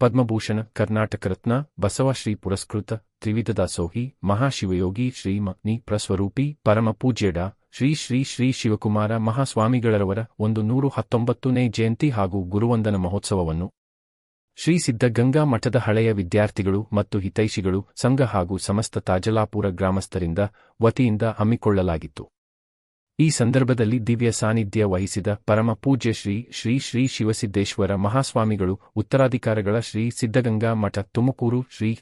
ಪದ್ಮಭೂಷಣ, ಕರ್ನಾಟಕ ರತ್ನ, ಬಸವಶ್ರೀ ಪುರಸ್ಕೃತ, ತ್ರಿವಿಧ ದಾಸೋಹಿ, ಮಹಾಶಿವಯೋಗಿ, ಶ್ರೀ ಪ್ರಸ್ವರೂಪಿ, ಪರಮ ಪೂಜ್ಯ ಡಾ. ಶ್ರೀ ಶ್ರೀ ಶ್ರೀ ಶಿವಕುಮಾರ ಮಹಾಸ್ವಾಮಿಗಳರವರ 119ನೇ ಜಯಂತಿ ಹಾಗೂ ಗುರುವಂದನ ಮಹೋತ್ಸವವನ್ನು ಶ್ರೀ ಸಿದ್ಧಗಂಗಾ ಮಠದ ಹಳೆಯ ವಿದ್ಯಾರ್ಥಿಗಳು ಮತ್ತು ಹಿತೈಷಿಗಳು ಸಂಘ ಹಾಗೂ ಸಮಸ್ತ ತಾಜಲಾಪುರ ಗ್ರಾಮಸ್ಥರಿಂದ ವತಿಯಿಂದ ಹಮ್ಮಿಕೊಳ್ಳಲಾಗಿತ್ತು. ಈ ಸಂದರ್ಭದಲ್ಲಿ ದಿವ್ಯ ಸಾನ್ನಿಧ್ಯ ವಹಿಸಿದ ಪರಮ ಪೂಜ್ಯ ಶ್ರೀ ಶ್ರೀ ಶ್ರೀ ಶಿವಸಿದ್ದೇಶ್ವರ ಮಹಾಸ್ವಾಮಿಗಳು, ಉತ್ತರಾಧಿಕಾರಿಗಳ ಶ್ರೀ ಸಿದ್ಧಗಂಗಾ ಮಠ ತುಮಕೂರು, ಶ್ರೀ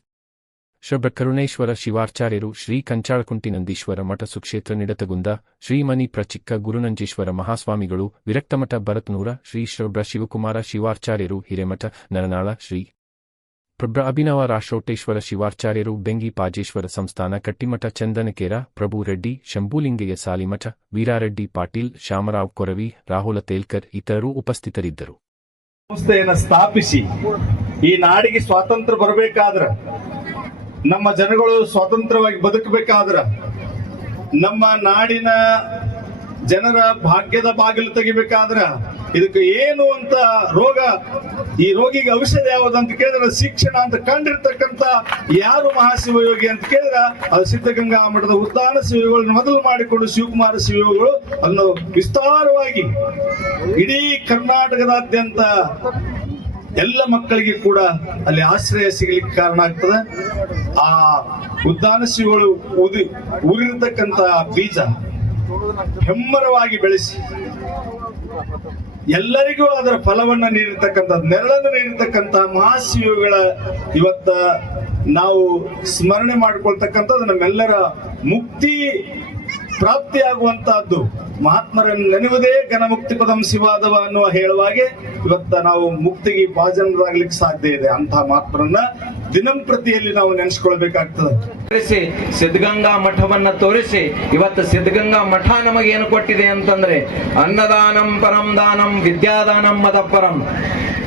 ಕರುಣೇಶ್ವರ ಶಿವಾಚಾರ್ಯರು, ಶ್ರೀ ಕಂಚಾಳಕುಂಟಿ ನಂದೀಶ್ವರ ಮಠ ಸುಕ್ಷೇತ್ರ ನಿಡತಗುಂದ, ಶ್ರೀಮನಿ ಪ್ರಚಿಕ್ಕ ಗುರುನಂಜೇಶ್ವರ ಮಹಾಸ್ವಾಮಿಗಳು, ವಿರಕ್ತಮಠ ಭರತನೂರ, ಶ್ರೀ ಶಿವಕುಮಾರ ಶಿವಾಚಾರ್ಯರು, ಹಿರೇಮಠ ನರನಾಳ, ಶ್ರೀ ಅಭಿನವ ರಾಷ್ಟ್ರೋಟೇಶ್ವರ ಶಿವಾಚಾರ್ಯರು, ಬೆಂಗಿ ಪಾಜೇಶ್ವರ ಸಂಸ್ಥಾನ ಕಟ್ಟಿಮಠ ಚಂದನಕೇರ, ಪ್ರಭು ರೆಡ್ಡಿ, ಶಂಭೂಲಿಂಗಯ್ಯ ಸಾಲಿಮಠ, ವೀರಾರೆಡ್ಡಿ ಪಾಟೀಲ್, ಶ್ಯಾಮರಾವ್ ಕೊರವಿ, ರಾಹುಲ ತೇಲ್ಕರ್ ಇತರರು ಉಪಸ್ಥಿತರಿದ್ದರು. ಸಂಸ್ಥೆಯನ್ನು ಸ್ಥಾಪಿಸಿ ಈ ನಾಡಿಗೆ ಸ್ವಾತಂತ್ರ್ಯ ಬರಬೇಕಾದ್ರ, ನಮ್ಮ ಜನಗಳು ಸ್ವತಂತ್ರವಾಗಿ ಬದುಕಬೇಕಾದ್ರ, ನಮ್ಮ ನಾಡಿನ ಜನರ ಭಾಗ್ಯದ ಬಾಗಿಲು ತೆಗಿಬೇಕಾದ್ರ ಇದಕ್ಕೆ ಏನು ಅಂತ ಈ ರೋಗಿಗೆ ಔಷಧ ಯಾವುದು ಅಂತ ಕೇಳಿದ್ರೆ ಶಿಕ್ಷಣ ಅಂತ ಕಂಡಿರ್ತಕ್ಕಂಥ ಯಾರು ಮಹಾಶಿವಯೋಗಿ ಅಂತ ಕೇಳಿದ್ರೆ ಅದು ಸಿದ್ಧಗಂಗಾ ಮಠದ ಉದ್ದಾನ ಶಿವಯೋಗಿಗಳನ್ನು ಮೊದಲು ಮಾಡಿಕೊಂಡು ಶಿವಕುಮಾರ ಶಿವಯೋಗಿಗಳು ಅದನ್ನು ವಿಸ್ತಾರವಾಗಿ ಇಡೀ ಕರ್ನಾಟಕದಾದ್ಯಂತ ಎಲ್ಲ ಮಕ್ಕಳಿಗೆ ಕೂಡ ಅಲ್ಲಿ ಆಶ್ರಯ ಸಿಗಲಿಕ್ಕೆ ಕಾರಣ ಆಗ್ತದೆ. ಆ ಉದ್ದಾನ ಶಿವಗಳು ಊರಿರ್ತಕ್ಕಂಥ ಬೀಜ ಹೆಮ್ಮರವಾಗಿ ಬೆಳೆಸಿ ಎಲ್ಲರಿಗೂ ಅದರ ಫಲವನ್ನ ನೀಡಿರ್ತಕ್ಕಂಥ, ನೆರಳನ್ನು ನೀಡಿರ್ತಕ್ಕಂಥ ಮಹಾಶಿವಗಳ ಇವತ್ತ ನಾವು ಸ್ಮರಣೆ ಮಾಡಿಕೊಳ್ತಕ್ಕಂಥದ್ದು ನಮ್ಮೆಲ್ಲರ ಮುಕ್ತಿ ಪ್ರಾಪ್ತಿಯಾಗುವಂತಹದ್ದು. ಮಹಾತ್ಮರನ್ನು ನೆನೆಯುವುದೇ ಘನಮುಕ್ತಿ ಪದಂ ಶಿವಾದವ ಅನ್ನುವ ಹೇಳುವಾಗೆ ಇವತ್ತ ನಾವು ಮುಕ್ತಿಗೆ ಭಾಜನರಾಗ್ಲಿಕ್ಕೆ ಸಾಧ್ಯ ಇದೆ. ಅಂತಹ ಮಹಾತ್ಮರನ್ನ ದಿನಂಪ್ರತಿಯಲ್ಲಿ ನಾವು ನೆನೆಸ್ಕೊಳ್ಬೇಕಾಗ್ತದೆ. ಸಿದ್ಧಗಂಗಾ ಮಠವನ್ನ ತೋರಿಸಿ ಇವತ್ತು ಸಿದ್ಧಗಂಗಾ ಮಠ ನಮಗೇನು ಕೊಟ್ಟಿದೆ ಅಂತಂದ್ರೆ ಅನ್ನದಾನಂ ಪರಂ ದಾನಂ ವಿದ್ಯಾದಾನಂ ಮದಪರಂ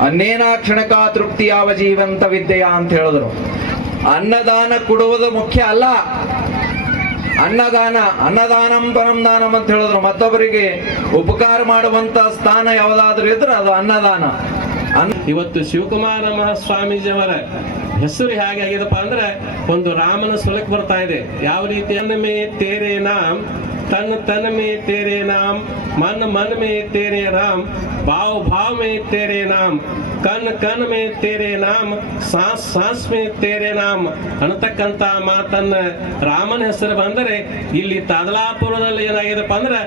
ಅನ್ನೇನ ಕ್ಷಣಕ ತೃಪ್ತಿ ಯಾವ ಜೀವಂತ ವಿದ್ಯೆಯ ಅಂತ ಹೇಳಿದ್ರು. ಅನ್ನದಾನ ಕೊಡುವುದು ಮುಖ್ಯ ಅಲ್ಲ, ಅನ್ನದಾನಂ ಪರಂ ದಾನಂ ಅಂತ ಹೇಳಿದ್ರು. ಮತ್ತೊಬ್ಬರಿಗೆ ಉಪಕಾರ ಮಾಡುವಂತ ಸ್ಥಾನ ಯಾವುದಾದ್ರೂ ಇದ್ರೆ ಅದು ಅನ್ನದಾನ. ಇವತ್ತು ಶಿವಕುಮಾರ ಮಹಾಸ್ವಾಮೀಜಿಯವರ ಹೆಸರು ಹೇಗೆ ಆಗಿದಪ್ಪ ಅಂದ್ರೆ ಒಂದು ರಾಮನ ಸುಲಕ್ ಬರ್ತಾ ಇದೆ. ಯಾವ ರೀತಿ ಮೇ ತೇರೆ ನಾಮ್, ತನ್ ಮೇ ತೇರೆ ನಾಮ್, ಮನ್ ಮೇ ತೇರೆ ರಾಮ್, ಭಾವ್ ಮೇ ತೇರೆ ನಾಮ್, ಕನ್ ಮೇ ತೇರೆ ನಾಮ್, ಸಾಸ್ ಮೇ ತೇರೆ ನಾಮ್ ಅನ್ನತಕ್ಕಂತ ಮಾತನ್ನ ರಾಮನ ಹೆಸರು ಬಂದರೆ ಇಲ್ಲಿ ತಾದಲಾಪುರದಲ್ಲಿ ಏನಾಗಿದೆಪ್ಪ ಅಂದ್ರೆ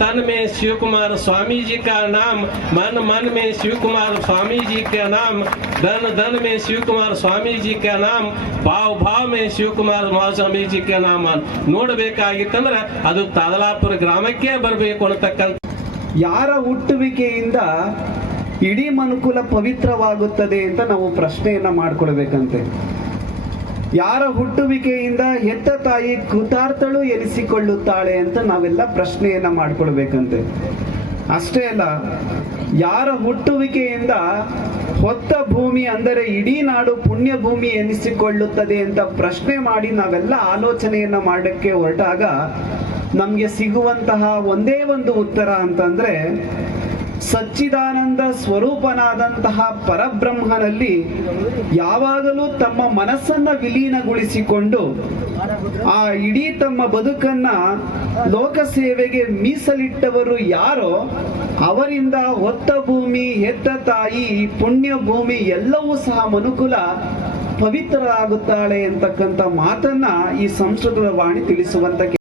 ತನ್ ಮೇ ಶಿವಕುಮಾರ ಸ್ವಾಮೀಜಿ ಕಾ ನಾಮ್, ಮನ್ ಮೇ ಶಿವಕುಮಾರ ಸ್ವಾಮೀಜಿ ಕಾ ನಾಮ್, ದನ್ ಮೇ ಶಿವಕುಮಾರ ಸ್ವಾಮೀಜಿ ಕಾ ನಾಮ್, ಭಾವ್ ಮೇ ಶಿವಕುಮಾರ ಸ್ವಾಮೀಜಿ ಕಾ ನಾಮ್ ನೋಡಬೇಕಾಗಿತ್ತಂದ್ರೆ ಅದು ತಾದಲಾಪುರ ಗ್ರಾಮಕ್ಕೆ ಬರಬೇಕು ಅನ್ನತಕ್ಕಂಥ. ಯಾರ ಹುಟ್ಟುವಿಕೆಯಿಂದ ಇಡೀ ಮನುಕುಲ ಪವಿತ್ರವಾಗುತ್ತದೆ ಅಂತ ನಾವು ಪ್ರಶ್ನೆಯನ್ನ ಮಾಡ್ಕೊಳ್ಬೇಕಂತೆ. ಯಾರ ಹುಟ್ಟುವಿಕೆಯಿಂದ ಹೆತ್ತ ತಾಯಿ ಕೃತಾರ್ಥಳು ಎನಿಸಿಕೊಳ್ಳುತ್ತಾಳೆ ಅಂತ ನಾವೆಲ್ಲ ಪ್ರಶ್ನೆಯನ್ನ ಮಾಡ್ಕೊಳ್ಬೇಕಂತೆ. ಅಷ್ಟೇ ಅಲ್ಲ, ಯಾರ ಹುಟ್ಟುವಿಕೆಯಿಂದ ಹೊತ್ತ ಭೂಮಿ ಅಂದರೆ ಇಡೀ ನಾಡು ಪುಣ್ಯ ಭೂಮಿ ಎನಿಸಿಕೊಳ್ಳುತ್ತದೆ ಅಂತ ಪ್ರಶ್ನೆ ಮಾಡಿ ನಾವೆಲ್ಲ ಆಲೋಚನೆಯನ್ನ ಮಾಡಕ್ಕೆ ಹೊರಟಾಗ ನಮ್ಗೆ ಸಿಗುವಂತಹ ಒಂದೇ ಒಂದು ಉತ್ತರ ಅಂತಂದ್ರೆ ಸಚ್ಚಿದಾನಂದ ಸ್ವರೂಪನಾದಂತಹ ಪರಬ್ರಹ್ಮನಲ್ಲಿ ಯಾವಾಗಲೂ ತಮ್ಮ ಮನಸ್ಸನ್ನ ವಿಲೀನಗೊಳಿಸಿಕೊಂಡು ಆ ಇಡೀ ತಮ್ಮ ಬದುಕನ್ನ ಲೋಕ ಸೇವೆಗೆ ಮೀಸಲಿಟ್ಟವರು ಯಾರೋ ಅವರಿಂದ ಹೊತ್ತ ಭೂಮಿ, ಹೆತ್ತ ತಾಯಿ, ಪುಣ್ಯ ಭೂಮಿ ಎಲ್ಲವೂ ಸಹ ಮನುಕುಲ ಪವಿತ್ರ ಆಗುತ್ತಾಳೆ ಅಂತಕ್ಕಂಥ ಮಾತನ್ನ ಈ ಸಂಸ್ಕೃತದ ವಾಣಿ ತಿಳಿಸುವಂತ